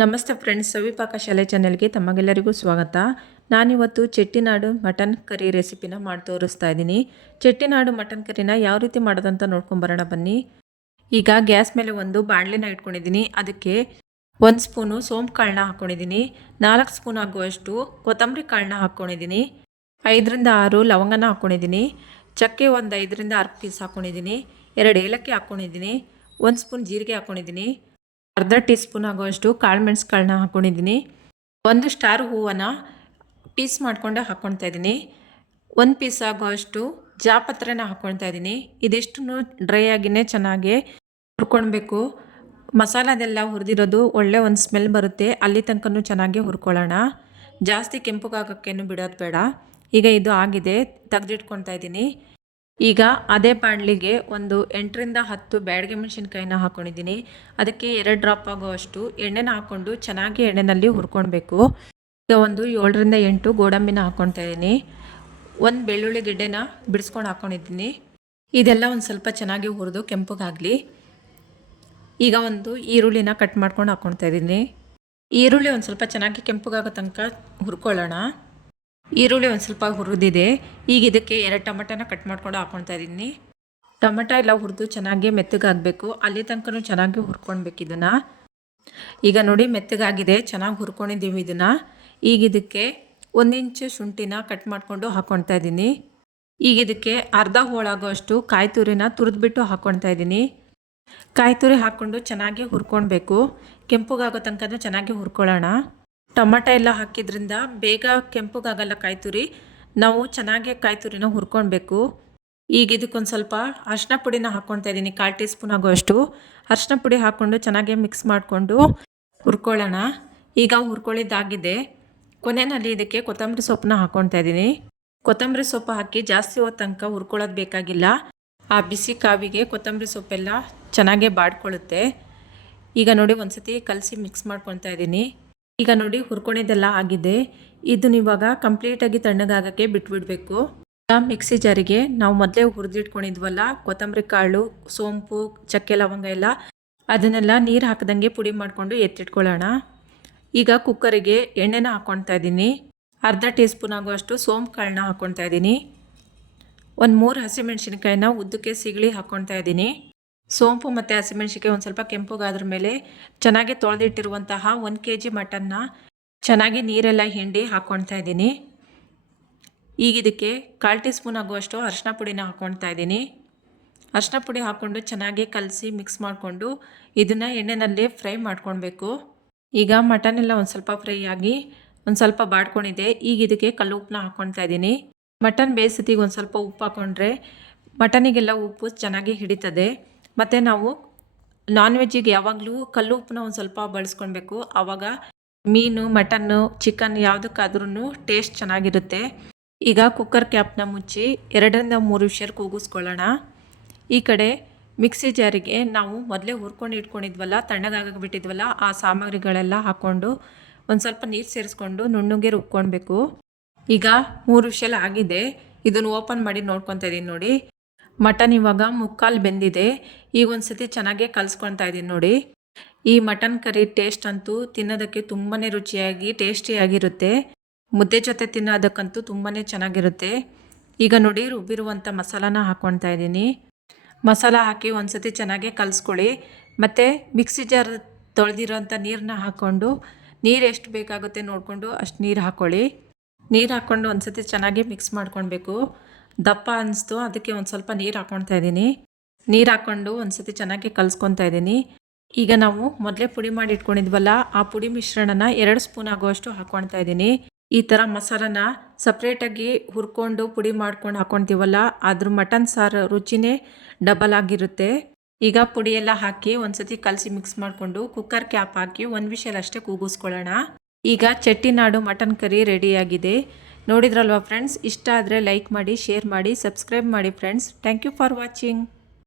ನಮಸ್ತೆ ಫ್ರೆಂಡ್ಸ್, ಸವಿಪಾಕ ಶಾಲೆ ಚಾನೆಲ್ಗೆ ತಮಗೆಲ್ಲರಿಗೂ ಸ್ವಾಗತ. ನಾನಿವತ್ತು ಚೆಟ್ಟಿನಾಡು ಮಟನ್ ಕರಿ ರೆಸಿಪಿನ ಮಾಡಿ ತೋರಿಸ್ತಾ ಇದ್ದೀನಿ. ಚೆಟ್ಟಿನಾಡು ಮಟನ್ ಕರಿನ ಯಾವ ರೀತಿ ಮಾಡೋದಂತ ನೋಡ್ಕೊಂಬರೋಣ ಬನ್ನಿ. ಈಗ ಗ್ಯಾಸ್ ಮೇಲೆ ಒಂದು ಬಾಣಲೆನ ಇಟ್ಕೊಂಡಿದ್ದೀನಿ. ಅದಕ್ಕೆ ಒಂದು ಸ್ಪೂನು ಸೋಂಪು ಕಾಳನ್ನ ಹಾಕ್ಕೊಂಡಿದ್ದೀನಿ ನಾಲ್ಕು ಸ್ಪೂನ್ ಆಗುವಷ್ಟು ಕೊತ್ತಂಬರಿ ಕಾಳನ್ನ ಹಾಕ್ಕೊಂಡಿದ್ದೀನಿ ಐದರಿಂದ ಆರು ಲವಂಗನ ಹಾಕ್ಕೊಂಡಿದ್ದೀನಿ ಚಕ್ಕೆ ಒಂದು ಐದರಿಂದ ಆರು ಪೀಸ್ ಹಾಕ್ಕೊಂಡಿದ್ದೀನಿ ಎರಡು ಏಲಕ್ಕಿ ಹಾಕ್ಕೊಂಡಿದ್ದೀನಿ ಒಂದು ಸ್ಪೂನ್ ಜೀರಿಗೆ ಹಾಕ್ಕೊಂಡಿದ್ದೀನಿ ಅರ್ಧ ಟೀ ಸ್ಪೂನ್ ಆಗುವಷ್ಟು ಕಾಳು ಮೆಣಸುಗಳನ್ನ ಹಾಕ್ಕೊಂಡಿದ್ದೀನಿ ಒಂದು ಸ್ಟಾರ್ ಹೂವನ್ನು ಪೀಸ್ ಮಾಡಿಕೊಂಡು ಹಾಕ್ಕೊಳ್ತಾ ಇದ್ದೀನಿ. ಒಂದು ಪೀಸ್ ಆಗುವಷ್ಟು ಜಾಪತ್ರೆನ ಹಾಕ್ಕೊಳ್ತಾ ಇದ್ದೀನಿ. ಇದಿಷ್ಟು ಡ್ರೈ ಆಗಿನೇ ಚೆನ್ನಾಗಿ ಹುರ್ಕೊಳ್ಬೇಕು. ಮಸಾಲದೆಲ್ಲ ಹುರಿದಿರೋದು ಒಳ್ಳೆ ಒಂದು ಸ್ಮೆಲ್ ಬರುತ್ತೆ. ಅಲ್ಲಿ ತನಕನೂ ಚೆನ್ನಾಗಿ ಹುರ್ಕೊಳ್ಳೋಣ. ಜಾಸ್ತಿ ಕೆಂಪುಗಾಗೋಕ್ಕೇನು ಬಿಡೋದು ಬೇಡ. ಈಗ ಇದು ಆಗಿದೆ. ತೆಗೆದಿಟ್ಕೊಳ್ತಾ ಇದ್ದೀನಿ. ಈಗ ಅದೇ ಬಾಣಲಿಗೆ ಒಂದು ಎಂಟರಿಂದ ಹತ್ತು ಬ್ಯಾಡಗೆ ಮೆಣಸಿನ್ಕಾಯಿನ ಹಾಕ್ಕೊಂಡಿದ್ದೀನಿ ಅದಕ್ಕೆ ಎರಡು ಡ್ರಾಪ್ ಆಗೋವಷ್ಟು ಎಣ್ಣೆನ ಹಾಕ್ಕೊಂಡು ಚೆನ್ನಾಗಿ ಎಣ್ಣೆನಲ್ಲಿ ಹುರ್ಕೊಳ್ಬೇಕು ಈಗ ಒಂದು ಏಳರಿಂದ ಎಂಟು ಗೋಡಂಬಿನ ಹಾಕ್ಕೊಳ್ತಾ ಇದ್ದೀನಿ. ಒಂದು ಬೆಳ್ಳುಳ್ಳಿ ಗಿಡ್ಡೆನ ಬಿಡಿಸ್ಕೊಂಡು ಹಾಕ್ಕೊಂಡಿದ್ದೀನಿ ಇದೆಲ್ಲ ಒಂದು ಸ್ವಲ್ಪ ಚೆನ್ನಾಗಿ ಹುರಿದು ಕೆಂಪಗಾಗಲಿ. ಈಗ ಒಂದು ಈರುಳ್ಳಿನ ಕಟ್ ಮಾಡ್ಕೊಂಡು ಹಾಕ್ಕೊಳ್ತಾ ಇದ್ದೀನಿ. ಈರುಳ್ಳಿ ಒಂದು ಸ್ವಲ್ಪ ಚೆನ್ನಾಗಿ ಕೆಂಪಗಾಗೋ ತನಕ ಹುರ್ಕೊಳ್ಳೋಣ. ಈರುಳ್ಳಿ ಒಂದು ಸ್ವಲ್ಪ ಹುರಿದಿದೆ. ಈಗ ಇದಕ್ಕೆ ಎರಡು ಟೊಮೆಟೊನ ಕಟ್ ಮಾಡ್ಕೊಂಡು ಹಾಕ್ಕೊಳ್ತಾ ಇದ್ದೀನಿ. ಟೊಮೆಟೊ ಎಲ್ಲ ಹುರಿದು ಚೆನ್ನಾಗಿ ಮೆತ್ತಗಾಗಬೇಕು. ಅಲ್ಲಿ ತನಕ ಚೆನ್ನಾಗಿ ಹುರ್ಕೊಳ್ಬೇಕು ಇದನ್ನು. ಈಗ ನೋಡಿ ಮೆತ್ತಗಾಗಿದೆ, ಚೆನ್ನಾಗಿ ಹುರ್ಕೊಂಡಿದ್ದೀವಿ ಇದನ್ನು. ಈಗ ಇದಕ್ಕೆ ಒಂದು ಇಂಚು ಶುಂಠಿನ ಕಟ್ ಮಾಡಿಕೊಂಡು ಹಾಕ್ಕೊಳ್ತಾ ಇದ್ದೀನಿ. ಈಗ ಇದಕ್ಕೆ ಅರ್ಧ ಹೋಳಾಗೋಷ್ಟು ಕಾಯಿ ತುರಿನ ತುರಿದ್ಬಿಟ್ಟು ಹಾಕ್ಕೊಳ್ತಾ ಇದ್ದೀನಿ. ಕಾಯಿ ತುರಿ ಹಾಕ್ಕೊಂಡು ಚೆನ್ನಾಗಿ ಹುರ್ಕೊಳ್ಬೇಕು. ಕೆಂಪುಗಾಗೋ ತನಕ ಚೆನ್ನಾಗಿ ಹುರ್ಕೊಳ್ಳೋಣ. ಟೊಮೆಟೊ ಎಲ್ಲ ಹಾಕಿದ್ರಿಂದ ಬೇಗ ಕೆಂಪುಗಾಗಲ್ಲ ಕಾಯ್ತುರಿ. ನಾವು ಚೆನ್ನಾಗಿ ಕಾಯ್ತುರಿನ ಹುರ್ಕೊಳ್ಬೇಕು ಈಗ ಇದಕ್ಕೊಂದು ಸ್ವಲ್ಪ ಅರ್ಶಿನ ಪುಡಿನ ಹಾಕ್ಕೊಳ್ತಾ ಇದ್ದೀನಿ, ಕಾಲು ಟೀ ಸ್ಪೂನ್ ಆಗುವಷ್ಟು. ಅರ್ಶಿನ ಪುಡಿ ಹಾಕ್ಕೊಂಡು ಚೆನ್ನಾಗಿ ಮಿಕ್ಸ್ ಮಾಡಿಕೊಂಡು ಹುರ್ಕೊಳ್ಳೋಣ. ಈಗ ಹುರ್ಕೊಳ್ಳಿದ್ದಾಗಿದೆ. ಕೊನೆಯಲ್ಲಿ ಇದಕ್ಕೆ ಕೊತ್ತಂಬರಿ ಸೊಪ್ಪನ್ನ ಹಾಕ್ಕೊಳ್ತಾ ಇದ್ದೀನಿ. ಕೊತ್ತಂಬರಿ ಸೊಪ್ಪು ಹಾಕಿ ಜಾಸ್ತಿ ಹೊತ್ತು ತನಕ ಹುರ್ಕೊಳ್ಳೋದು ಬೇಕಾಗಿಲ್ಲ. ಆ ಬಿಸಿ ಕಾವಿಗೆ ಕೊತ್ತಂಬರಿ ಸೊಪ್ಪೆಲ್ಲ ಚೆನ್ನಾಗೇ ಬಾಡ್ಕೊಳ್ಳುತ್ತೆ. ಈಗ ನೋಡಿ ಒಂದು ಸತಿ ಕಲಸಿ ಮಿಕ್ಸ್ ಮಾಡ್ಕೊಳ್ತಾ ಇದ್ದೀನಿ. ಈಗ ನೋಡಿ ಹುರ್ಕೊಂಡಿದ್ದೆಲ್ಲ ಆಗಿದೆ. ಇದನ್ನ ಇವಾಗ ಕಂಪ್ಲೀಟಾಗಿ ತಣ್ಣಗಾಗಕ್ಕೆ ಬಿಟ್ಬಿಡಬೇಕು. ಮಿಕ್ಸಿ ಜಾರಿಗೆ ನಾವು ಮೊದಲೇ ಹುರಿದಿಟ್ಕೊಂಡಿದ್ವಲ್ಲ, ಕೊತ್ತಂಬರಿ ಕಾಳು, ಸೋಂಪು, ಚಕ್ಕೆ ಲವಂಗ ಎಲ್ಲ, ಅದನ್ನೆಲ್ಲ ನೀರು ಹಾಕದಂಗೆ ಪುಡಿ ಮಾಡಿಕೊಂಡು ಎತ್ತಿಟ್ಕೊಳ್ಳೋಣ. ಈಗ ಕುಕ್ಕರಿಗೆ ಎಣ್ಣೆನ ಹಾಕ್ಕೊಳ್ತಾ ಇದ್ದೀನಿ. ಅರ್ಧ ಟೀ ಸ್ಪೂನ್ ಆಗುವಷ್ಟು ಸೋಂಪು ಕಾಳನ್ನ ಹಾಕ್ಕೊಳ್ತಾ ಇದ್ದೀನಿ. ಒಂದು ಮೂರು ಹಸಿಮೆಣ್ಸಿನ್ಕಾಯಿನ ಉದ್ದಕ್ಕೆ ಸಿಗಳಿ ಹಾಕ್ಕೊಳ್ತಾ ಇದ್ದೀನಿ. ಸೋಂಪು ಮತ್ತು ಹಸಿಮೆಣಸಿಕಾಯಿ ಒಂದು ಸ್ವಲ್ಪ ಕೆಂಪುಗಾದ್ರ ಮೇಲೆ ಚೆನ್ನಾಗಿ ತೊಳೆದಿಟ್ಟಿರುವಂತಹ ಒಂದು ಕೆ ಜಿ ಮಟನ್ನ ಚೆನ್ನಾಗಿ ನೀರೆಲ್ಲ ಹಿಂಡಿ ಹಾಕ್ಕೊಳ್ತಾ ಇದ್ದೀನಿ. ಈಗ ಇದಕ್ಕೆ ಕಾಲು ಟೀ ಸ್ಪೂನ್ ಆಗುವಷ್ಟು ಅರಿಶಿನ ಪುಡಿನ ಹಾಕ್ಕೊಳ್ತಾ ಇದ್ದೀನಿ. ಅರಿಶಿನ ಪುಡಿ ಹಾಕ್ಕೊಂಡು ಚೆನ್ನಾಗಿ ಕಲಸಿ ಮಿಕ್ಸ್ ಮಾಡಿಕೊಂಡು ಇದನ್ನು ಎಣ್ಣೆನಲ್ಲಿ ಫ್ರೈ ಮಾಡ್ಕೊಳ್ಬೇಕು. ಈಗ ಮಟನ್ ಎಲ್ಲ ಒಂದು ಸ್ವಲ್ಪ ಫ್ರೈ ಆಗಿ ಒಂದು ಸ್ವಲ್ಪ ಬಾಡ್ಕೊಂಡಿದೆ. ಈಗ ಇದಕ್ಕೆ ಕಲ್ಲು ಉಪ್ಪನ್ನ ಹಾಕ್ಕೊಳ್ತಾ ಇದ್ದೀನಿ. ಮಟನ್ ಬೇಯಿಸತಿಗೆ ಒಂದು ಸ್ವಲ್ಪ ಉಪ್ಪು ಹಾಕ್ಕೊಂಡ್ರೆ ಮಟನಿಗೆಲ್ಲ ಉಪ್ಪು ಚೆನ್ನಾಗಿ ಹಿಡಿತದೆ. ಮತ್ತು ನಾವು ನಾನ್ ವೆಜ್ಜಿಗೆ ಯಾವಾಗಲೂ ಕಲ್ಲು ಉಪ್ಪನ್ನ ಒಂದು ಸ್ವಲ್ಪ ಬಳಸ್ಕೊಳ್ಬೇಕು. ಆವಾಗ ಮೀನು, ಮಟನ್ನು ಚಿಕನ್ ಯಾವುದಕ್ಕಾದ್ರೂ ಟೇಸ್ಟ್ ಚೆನ್ನಾಗಿರುತ್ತೆ. ಈಗ ಕುಕ್ಕರ್ ಕ್ಯಾಪ್ನ ಮುಚ್ಚಿ ಎರಡರಿಂದ ಮೂರು ವಿಷಯ ಕೂಗಿಸ್ಕೊಳ್ಳೋಣ. ಈ ಕಡೆ ಮಿಕ್ಸಿ ಜಾರಿಗೆ ನಾವು ಮೊದಲೇ ಹುರ್ಕೊಂಡು ಇಟ್ಕೊಂಡಿದ್ವಲ್ಲ, ತಣ್ಣಗಾಗಿಬಿಟ್ಟಿದ್ವಲ್ಲ, ಆ ಸಾಮಗ್ರಿಗಳೆಲ್ಲ ಹಾಕ್ಕೊಂಡು ಒಂದು ಸ್ವಲ್ಪ ನೀರು ಸೇರಿಸ್ಕೊಂಡು ನುಣ್ಣಗೆ ರುಬ್ಕೊಳ್ಬೇಕು. ಈಗ ಮೂರು ವಿಷಲ್ ಆಗಿದೆ. ಇದನ್ನು ಓಪನ್ ಮಾಡಿ ನೋಡ್ಕೊತಾ ಇದ್ದೀನಿ ನೋಡಿ. ಮಟನ್ ಇವಾಗ ಮುಕ್ಕಾಲು ಬೆಂದಿದೆ. ಈಗ ಒಂದು ಸತಿ ಚೆನ್ನಾಗೇ ಕಲಿಸ್ಕೊಳ್ತಾ ಇದ್ದೀನಿ ನೋಡಿ. ಈ ಮಟನ್ ಕರಿ ಟೇಸ್ಟ್ ಅಂತೂ ತಿನ್ನೋದಕ್ಕೆ ತುಂಬಾ ರುಚಿಯಾಗಿ, ಟೇಸ್ಟಿಯಾಗಿರುತ್ತೆ. ಮುದ್ದೆ ಜೊತೆ ತಿನ್ನೋದಕ್ಕಂತೂ ತುಂಬಾ ಚೆನ್ನಾಗಿರುತ್ತೆ. ಈಗ ನೋಡಿ ರುಬ್ಬಿರುವಂಥ ಮಸಾಲಾನ ಹಾಕ್ಕೊಳ್ತಾ ಇದ್ದೀನಿ ಮಸಾಲ ಹಾಕಿ ಒಂದು ಸತಿ ಚೆನ್ನಾಗೇ ಕಲಿಸ್ಕೊಳ್ಳಿ. ಮತ್ತು ಮಿಕ್ಸಿ ಜಾರ್ ತೊಳೆದಿರೋಂಥ ನೀರನ್ನ ಹಾಕ್ಕೊಂಡು, ನೀರು ಎಷ್ಟು ಬೇಕಾಗುತ್ತೆ ನೋಡಿಕೊಂಡು ಅಷ್ಟು ನೀರು ಹಾಕ್ಕೊಳ್ಳಿ ನೀರು ಹಾಕ್ಕೊಂಡು ಒಂದು ಸತಿ ಚೆನ್ನಾಗಿ ಮಿಕ್ಸ್ ಮಾಡ್ಕೊಳ್ಬೇಕು. ದಪ್ಪ ಅನ್ನಿಸ್ತು ಅದಕ್ಕೆ ಒಂದು ಸ್ವಲ್ಪ ನೀರು ಹಾಕ್ಕೊಳ್ತಾ ಇದ್ದೀನಿ. ನೀರು ಹಾಕ್ಕೊಂಡು ಒಂದು ಸತಿ ಚೆನ್ನಾಗಿ ಕಲಿಸ್ಕೊತಾ ಇದ್ದೀನಿ. ಈಗ ನಾವು ಮೊದಲೇ ಪುಡಿ ಮಾಡಿ ಇಟ್ಕೊಂಡಿದ್ವಲ್ಲ, ಆ ಪುಡಿ ಮಿಶ್ರಣನ ಎರಡು ಸ್ಪೂನ್ ಆಗುವಷ್ಟು ಹಾಕ್ಕೊಳ್ತಾ ಇದ್ದೀನಿ. ಈ ಥರ ಮಸಾಲನ ಸಪ್ರೇಟಾಗಿ ಹುರ್ಕೊಂಡು ಪುಡಿ ಮಾಡ್ಕೊಂಡು ಹಾಕ್ಕೊತೀವಲ್ಲ ಅದ್ರ ಮಟನ್ ಸಾರು ರುಚಿನೇ ಡಬಲ್ ಆಗಿರುತ್ತೆ. ಈಗ ಪುಡಿಯೆಲ್ಲ ಹಾಕಿ ಹಾಕಿ ಒಂದ್ಸತಿ ಕಲಸಿ ಮಿಕ್ಸ್ ಮಾಡಿಕೊಂಡು ಕುಕ್ಕರ್ ಕ್ಯಾಪ್ ಹಾಕಿ ಒಂದು ವಿಷಲ್ ಅಷ್ಟೇ ಕೂಗಿಸ್ಕೊಳ್ಳೋಣ. ಈಗ ಚೆಟ್ಟಿನಾಡು ಮಟನ್ ಕರಿ ರೆಡಿಯಾಗಿದೆ. ನೋಡಿದ್ರಲ್ವಾ ಫ್ರೆಂಡ್ಸ್? ಇಷ್ಟ ಆದರೆ ಲೈಕ್ ಮಾಡಿ, ಶೇರ್ ಮಾಡಿ, ಸಬ್ಸ್ಕ್ರೈಬ್ ಮಾಡಿ friends. Thank you for watching.